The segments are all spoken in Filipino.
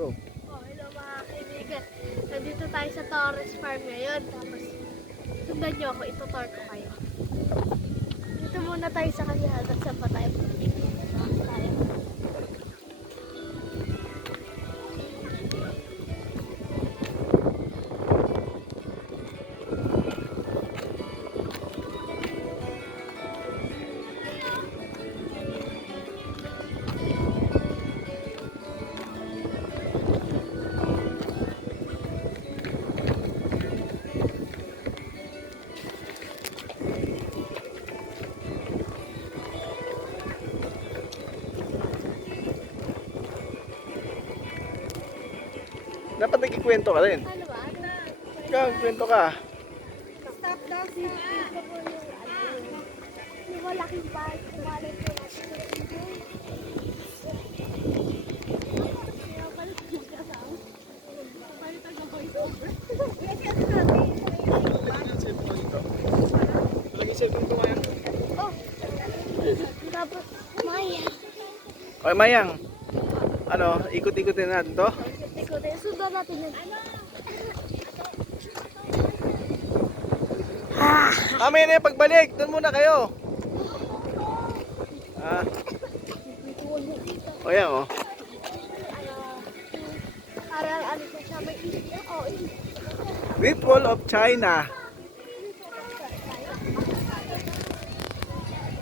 Go. Oh, hello mga kaibigan. Nandito tayo sa Torres Farm ngayon. Tapos, sundan nyo ako. Itutor ko kayo. Dito muna tayo sa kanya. Hanggang saan pa tayo? Tayo. Dapat nagkikwento ka rin. Ano ba? Ikaw, kwento ka. Stop daw. Dito po yung malaking bahay. Kumalit po natin yung tapos, Maya. Okay, Mayang. Ano, ikot-ikotin natin to? Ikutin. Sundan natin yun. Mamaya na yung pagbalik. Doon muna kayo. O yan o. Parang ano siya may isip. Oh, Great Wall of China.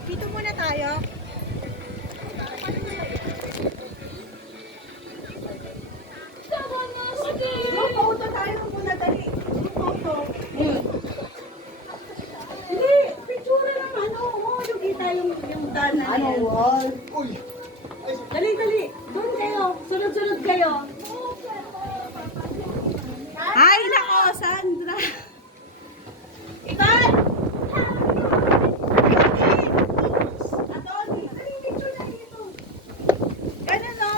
dito muna tayo. Photo tayo muna dali. Photo. Hindi, picture lang ano. Yung kita yung dana. Ano wall? Uy. Dali, dali. Doon kayo. Sunod-sunod kayo. Ay, nako, Sandra. Ivan! Atty. Dali, picture na dito. Ganun, no?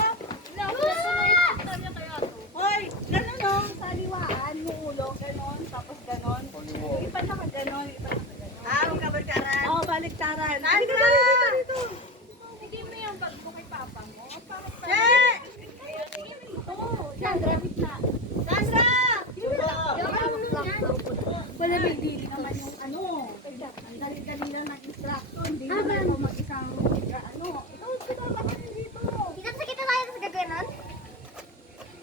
Hoy, ganun, no? Sa liwaan, yung ulo, ganun, tapos ganun. Yung iba naka ganun, yung iba naka ganun. Huwag ka baliktaran. Oo, baliktaran. Sandra! Dito. Hindi mo yung bag mo kay papa mo. Che! Sandra, gitna. Sandra! Wala may dili naman yung ano. Ang dali-dali lang ng instruction. Hindi naman mo mag-isang ano. Ikaw, sumama ka rin dito. Kita tayo sa gaganon?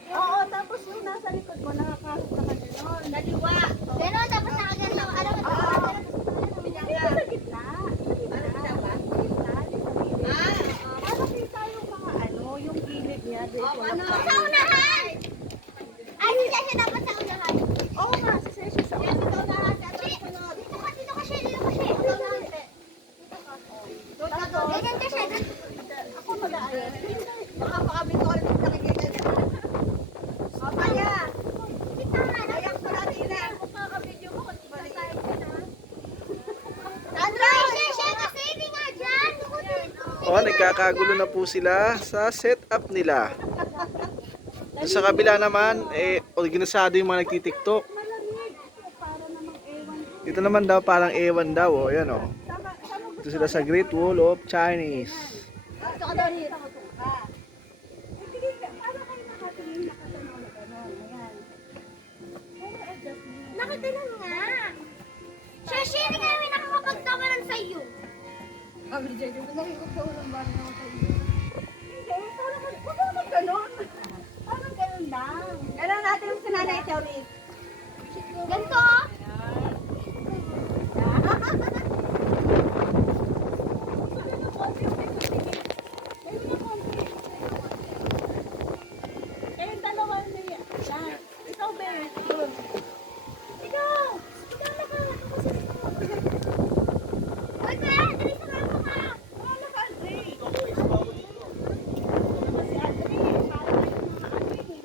Oo, tapos yung nasa likod mo, nakakasok ka gano'n. Daliwa. Ganon, tapos nakaganon. Alam mo, Dito sa gitna. Gitna ba? Gitna, dito sa gilid. Para kita yung mga ano, yung gilid niya. Ano? sa unahan! Ay, si Sasha dapat sa unahan. Oo nga, si Session sa Yes, sa unahan. Dito ka, dito ka siya. Sa unahan. Ganyan ka siya. ako mag-aayos. Baka makabito ka rin nakikita niya. O, Maya. Ayak mo natin na. Makakabidyo mo kung balik. Sandra! Sasha, kasi hindi nga dyan. O, nagkakagulo na po sila sa setup nila. Doon sa kabila naman, organisado yung mga nagtitiktok. Malamig. Para namang ewan. Dito naman daw parang ewan daw. O, yan o. Sama Dito sila sa Great Wall of Chinese. Ito ka daw dito. Hindi ka, para kayo nakatingin, nakatanaw na gano'n. Ayan. Pero adjust mo. Nakaganon nga. Sasha, hindi kami nakakapagtawanan sa iyo. Hindi, parang gano'n. Parang gano'n lang. Gano'n natin yung sinanay theory. Ganito. Kayong dalawa na yan. Yan. Ikaw, Ben. Doon. Ikaw! Ikaw na ka. Uy, kaya, dali sa mga ka. Wala ka, Andre. Si Andre, parang yung mga Andre.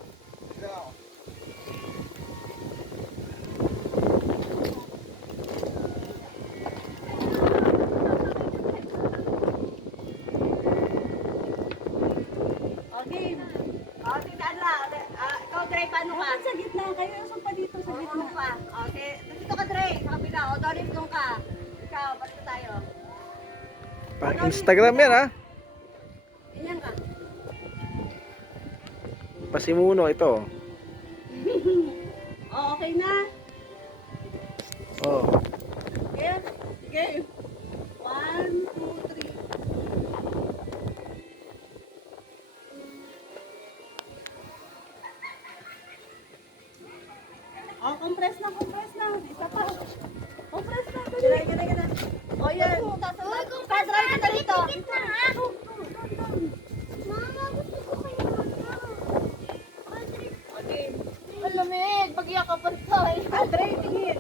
Okay. Tingnan na. Ikaw, Dre, paano ka? Sa gitna. Kayo yung sumpa dito sa gitna. Okay. Dito ka, Dre. Sa kabila. O, Doris, doon ka. Ikaw, balik tayo. Pang Instagram yan ha. Ganyan ka. Pasimuno ito. Oh, okay na. Oh. Game. Game. 1, 2, 3. Oh, compress na, compress na. Isa pa. Compress na. Gana, gana, gana. Oh, yan. Tatry kita dito. Mama, gusto ko kayo Okay. Malamig, magyakapan tayo. Andre, tingin.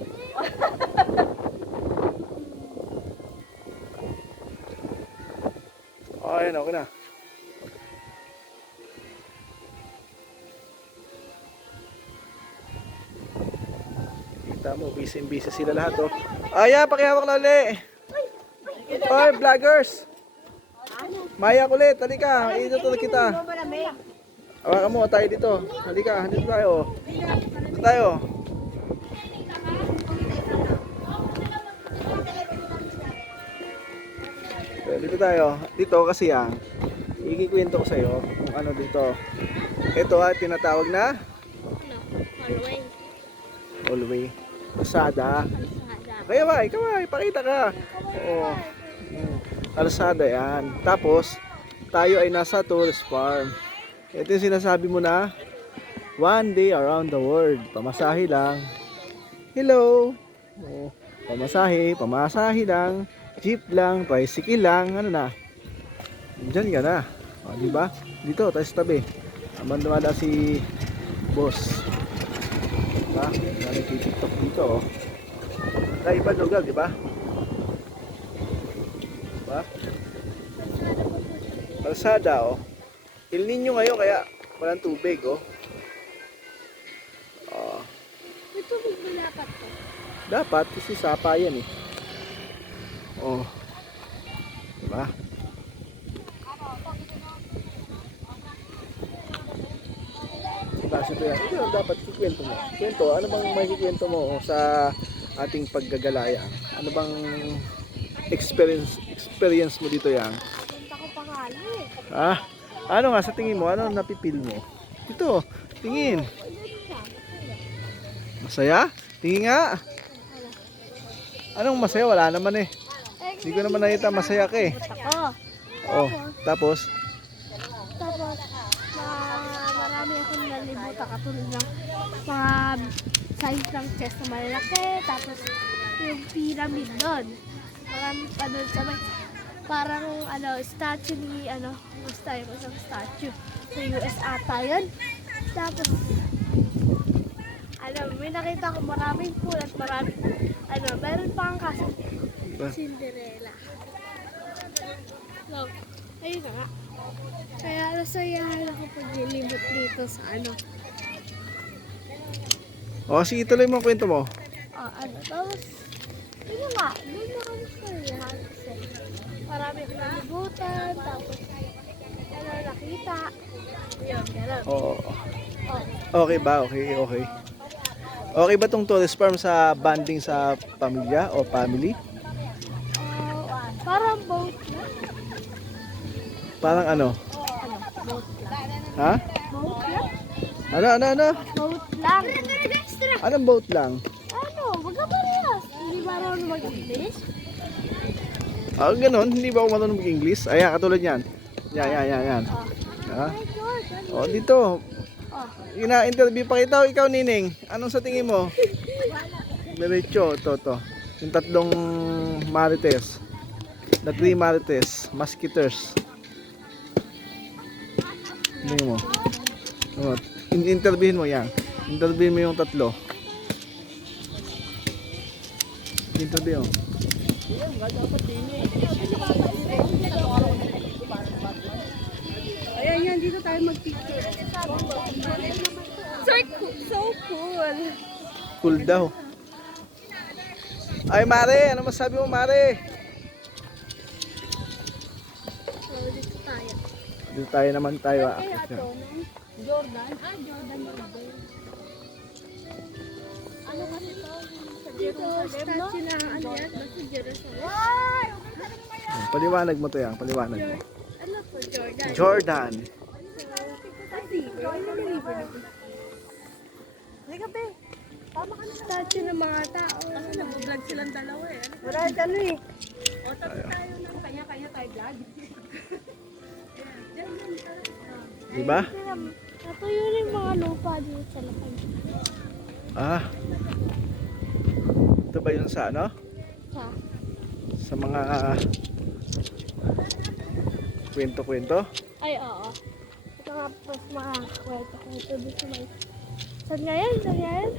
Oh, ayan, okay na. Kita mo, busy sila lahat, oh. Ayan, pakihawak na ulit. Oy, vloggers. Maya ulit, halika. Ito kita. Hawakan mo, tayo dito. Halika, dito tayo. Dito tayo. Dito tayo. Dito kasi yan. Ikikwento ko sa'yo kung ano dito. Ito tinatawag na Following. Hallway. Kalsada. Kaya ba, ikaw ba, ipakita ka. Oo. Kalsada yan. Tapos, tayo ay nasa tourist farm. Ito yung sinasabi mo na one day around the world. Pamasahe lang. Hello. Oo. Pamasahe lang. Jeep lang, tricycle lang, ano na. Diyan ka na. O, di ba? Dito, tayo sa tabi. Aman dumada si boss. Diba? Nagtitiktok dito, oh. Kaiba lugar, di ba? Diba? Kalsada, oh. El Niño ngayon, kaya walang tubig, oh. Oh. May tubig ba dapat to? Dapat, kasi sapa yan, eh. Oh. Diba? Kasi ito yan. Ito yung dapat kikwento mo. Kwento, ano bang makikwento mo sa ating paggagalaya? Ano bang experience mo dito yan? Punta ko pangali. Ah, ano nga sa tingin mo? Ano napipil mo? Dito, tingin. Masaya? Tingin nga. Anong masaya? Wala naman eh. Hindi ko naman nakita masaya ka eh. Ako. Oh, tapos? Tapos, marami akong nalibutan katulad ng mga size ng chest na malaki. Tapos, yung pyramid doon. Marami pa doon sa may parang statue ni basta yung isang statue sa US ata yun. Tapos, may nakita ko maraming pool at maraming meron pa ang kaso Cinderella. So, ayun na nga. Kaya nasayahan ako pag nilibot dito sa Oh, sige, tuloy mo ang kwento mo. Tapos, yun nga, doon na kami nasayahan kasi marami akong nalibutan, tapos, nakita. Yun, gano'n. Oh. Oh. Okay ba? Okay. Okay ba tong tourist farm sa banding sa pamilya o family? Parang boat lang. Parang ano? Boat lang. Ha? Boat lang? Ano? Boat lang. Anong boat lang? Magkaparehas. Hindi ba rin mag-English? Ah, ganun. Hindi ba ako marunong mag-English? Ayan, katulad yan. Yan. Ha? Oh, dito. Ina-interview pa kita. Ikaw, Nining. Anong sa tingin mo? Diretso. To. Yung tatlong marites. The 3 marites. Musketeers. Tingin mo. Oh, interviewin mo yan. Interviewin mo yung tatlo. Interview. Ayan, dito tayo mag-picture. So cool. Cool daw. Ay, Mare. Ano masabi mo, Mare? Dito tayo. Dito tayo naman tayo. Jordan. Ano kasi to? Dito, statue na yan? Basta Jerusalem. Paliwanag mo to yan. Paliwanag mo. Ano po, Jordan? Jordan. Kasi sticker. Ano deliver dito? Halika, be. Tama ka na. Statue ng mga tao. Kasi nag-vlog silang dalawa eh. Marami ka eh. O, tapos tayo ng kanya-kanya tayo vlog. Diyan, Di ba? Natuyo rin yung mga lupa dito sa lapag. Ah. Ito ba yun sa ano? Sa Sa mga kwento-kwento? Ay, oo. Ito nga mas makakwento ko ito dito sa may... Saan nga yan? Saan nga yan?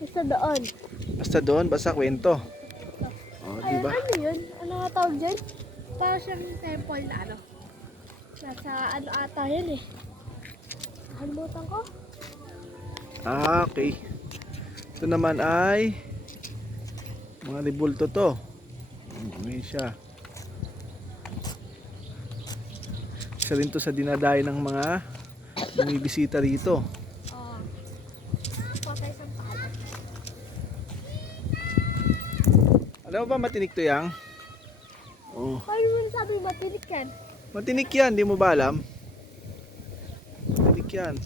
Isa doon. Basta doon, basta kwento. Oh, di Ay, ba? ano yun? Ano nga tawag dyan? Parang siyang temple na ano. Nasa ano ata yan eh. Nakalimutan ko. Ah, okay. Ito naman ay mga ribulto to. Ngayon siya. Isa rin to sa dinadayo ng mga bumibisita rito. Oo. Patay sa pala. Alam mo ba matinik to yang? Oh. Paano mo nasabi matinik yan? Matinik yan, di mo ba alam? Matinik yan.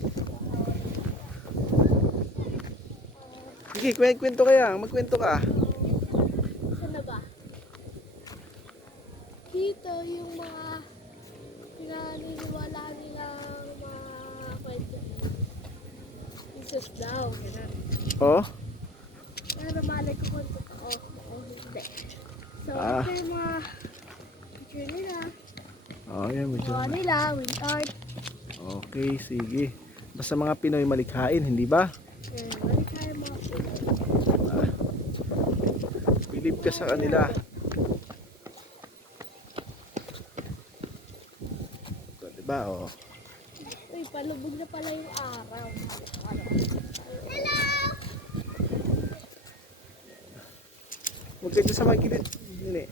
Sige, kwento ka yang, magkwento ka. Saan na ba? Dito yung mga pinaniniwala nilang mga kwento. Jesus daw. Ganun. Oh, Pero malay ko kung totoo o hindi. So, Ah. ito yung mga picture nila. oh yan, medyo. Mga nila, with art. Okay, sige. Basta mga Pinoy malikhain, hindi ba? Balik tayo mga Pinoy. Believe ka sa kanila. Ito, diba? Oh. Uy, palubog na pala yung araw. Ano? Huwag ka dyan sa magkilid. Hindi.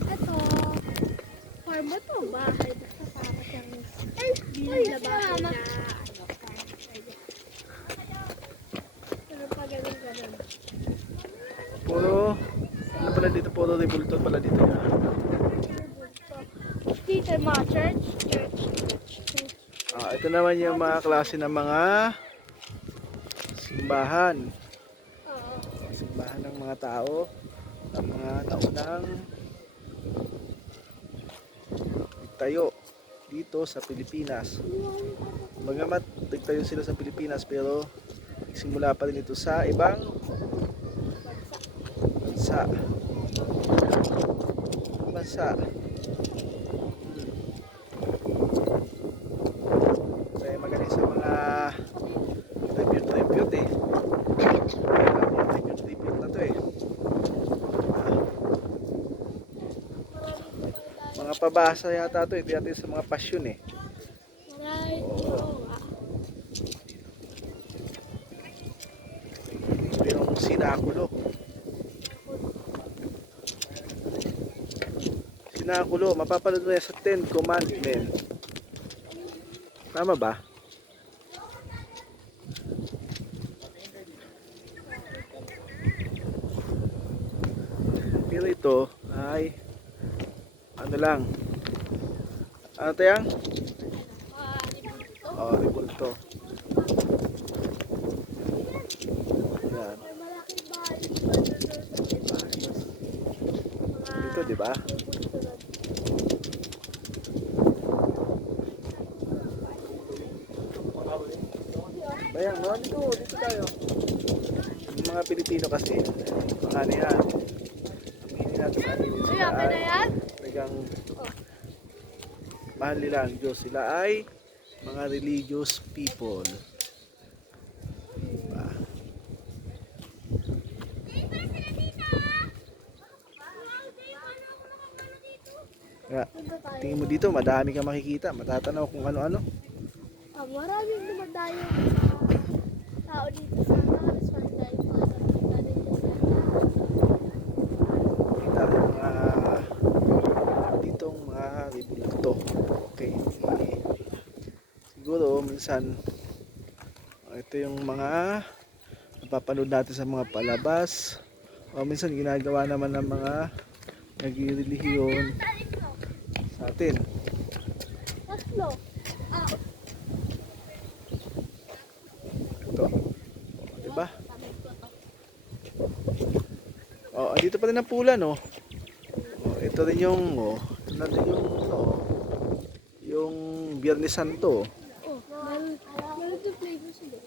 Ito, farm ba to? Bahay. Basta para siyang bilang na bahay na ano. Pero pa ganun. Puro, ano pala dito? Puro ribulto pala dito. Yan. Dito yung mga church. Ah, ito naman yung mga klase ng mga simbahan. Oo. Simbahan ng mga tao. Ng mga taunang tayo dito sa Pilipinas. Bagamat nagtayo sila sa Pilipinas pero nagsimula pa rin ito sa ibang bansa. Kaya magaling sa mga tribute eh. Tribute na to eh. Mga pabasa yata to, ito yata yung sa mga pasyon eh. Maray. Oo nga. Ito yung sinakulo. Sinakulo, mapapanood mo yan sa 10 Commandment. Tama ba? Pero ito ay ano lang. Ano to yan? Oh, ribulto. Yan. May malaking bahay dito sa may bahay. Dito, di ba? Bayang, no? Dito tayo. Yung mga Pilipino kasi, mga ano yan. Hindi natin sa atin Uy, sila okay na ay yan? talagang mahal nila ang Diyos. Sila ay mga religious people. Diba? Kaya, Punta tayo. tingin mo dito, madami kang makikita. Matatanaw kung ano-ano. Maraming dumadayo mga tao dito sa Taras Farm dahil para makita dito sa Kita mo mga ditong mga ribulto. Okay. Siguro minsan ito yung mga napapanood natin sa mga palabas o minsan ginagawa naman ng mga nagirelihiyon sa atin. Tatlo. Diba? Oh, dito pa rin ang pula, no? Oh, ito rin yung, ito na rin yung, yung Biyernes Santo. Oh, meron to flavor sila.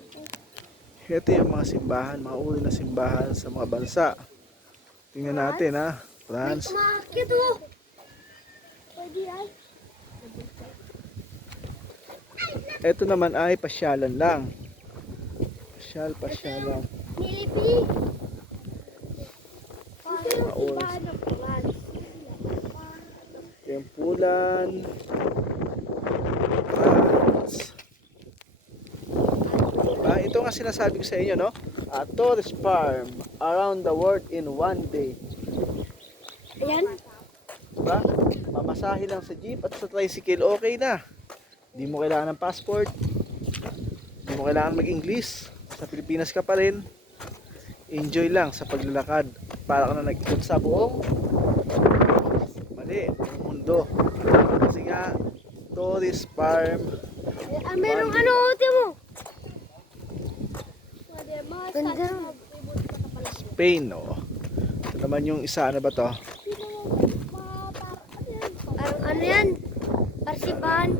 Ito yung mga simbahan, mga uri na simbahan sa mga bansa. Tingnan natin, ha? France. Umakit oh! Pwede ay. Ito naman ay pasyalan lang. Pasyalan. Nilipi! Oras. Yung pulan. France. Ito nga sinasabi ko sa inyo, no? Tourist farm around the world in one day. Ayan. Diba? Mamasahe lang sa jeep at sa tricycle, okay na. Hindi mo kailangan ng passport. Hindi mo kailangan mag-English. Sa Pilipinas ka pa rin. Enjoy lang sa paglalakad. Para ka na nag-ikot sa buong mundo. Kasi nga, tourist farm. Merong ano, uti mo. Ganda. Spain, no? Ito naman yung isa, ano ba to? Ano yan? Parsiban.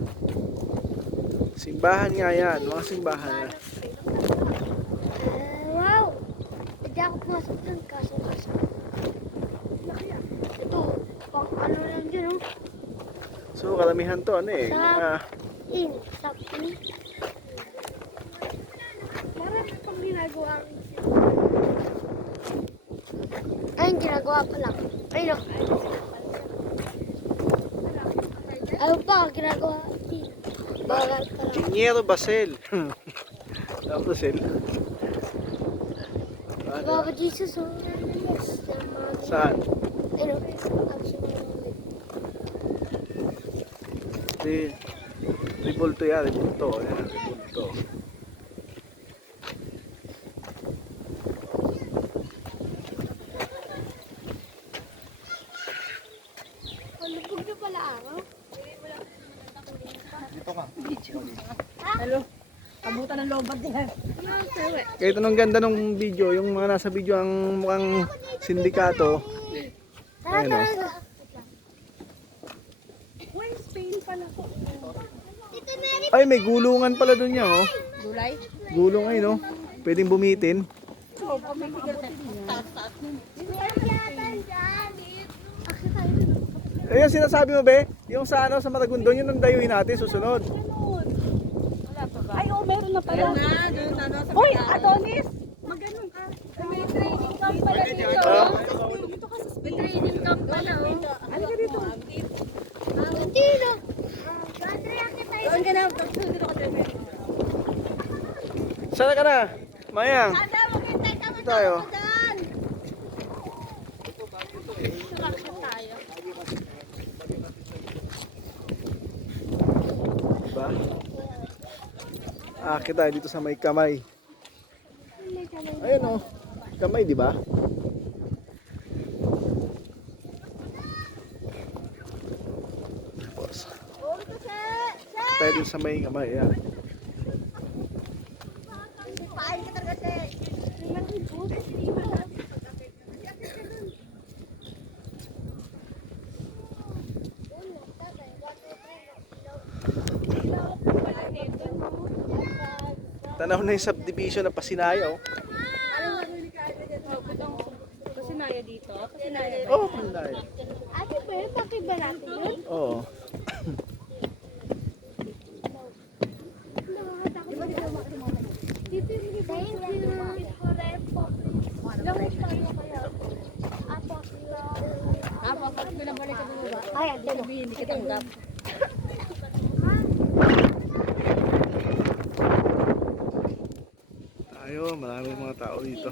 Simbahan nga yan, mga simbahan na. Wow! Hindi ako pumasok dun, kaso. Ito, pang ano lang dyan, oh. So, karamihan to, ano eh. Sapi. Marami pang ginagawa. Ay, yung ginagawa pa lang. Ay, no. Ayaw pa, ginagawa. Bagal pa lang. Ingeniero Basel. Basel. Baba Jesus, oh. Saan? Ay, no. Ribulto yan, ribulto. Ayan, ribulto. Malubog na pala araw. Dito ka. Hello? Kabutan ng lobat yan. Kahit anong ganda ng video, yung mga nasa video ang mukhang sindikato. Ayan o. Uy, Spain pala ko. Ay, may gulungan pala dun niya, oh. Gulay? Gulong ay, no? Pwedeng bumitin. Oo, pamimigil na. Taas-taas nun. Ayun, sinasabi mo, be? Yung sa ano, sa Maragondon, yun ang dayuhin natin, susunod. Wala pa ba? Ay, oo, meron na pala. Meron na, Uy, Adonis! Maganon ka. May training camp pala dito. Ah? Dito ka sa May training camp pala, oh. Ano ka dito? Hindi na. Doon ka na, dito ka dito. Sana ka na? Mayang. Ada, maghintay ka mo Tayo. dyan. Sumakit tayo. Diba? Kita dito sa may kamay. Ayun, oh. Kamay, di ba? Tapos, tayo dito sa may kamay, yan. Pain ka talaga, Sek. Tanaw na yung subdivision ng Pasinaya, oh. Pasinaya dito? Pasinaya Oh, Pasinaya. Ate ba yun? Bakit ba natin yun? Oo. Dito yung thank you. Gawin tayo kaya. Pag pinabalik ka bumaba, Ay, ate mo. hindi ka tanggap. Tayo, maraming mga tao dito.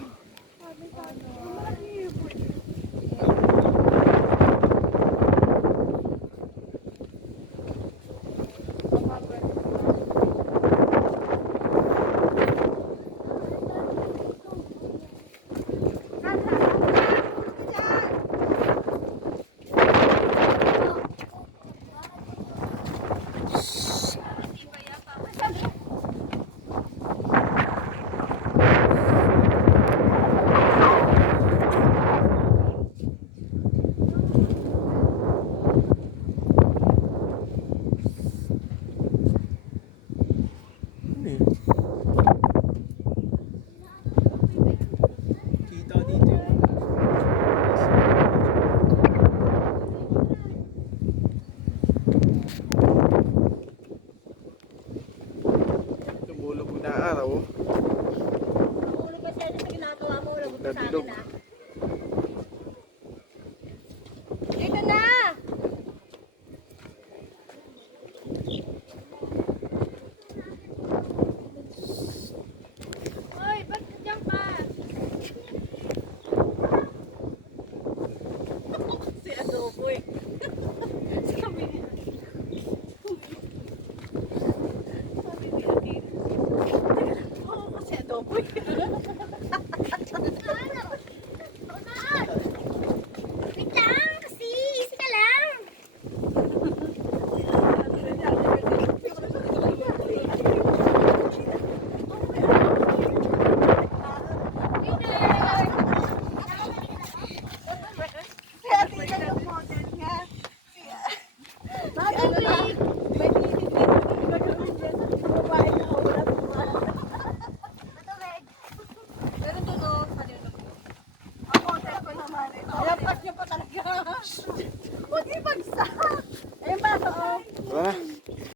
na araw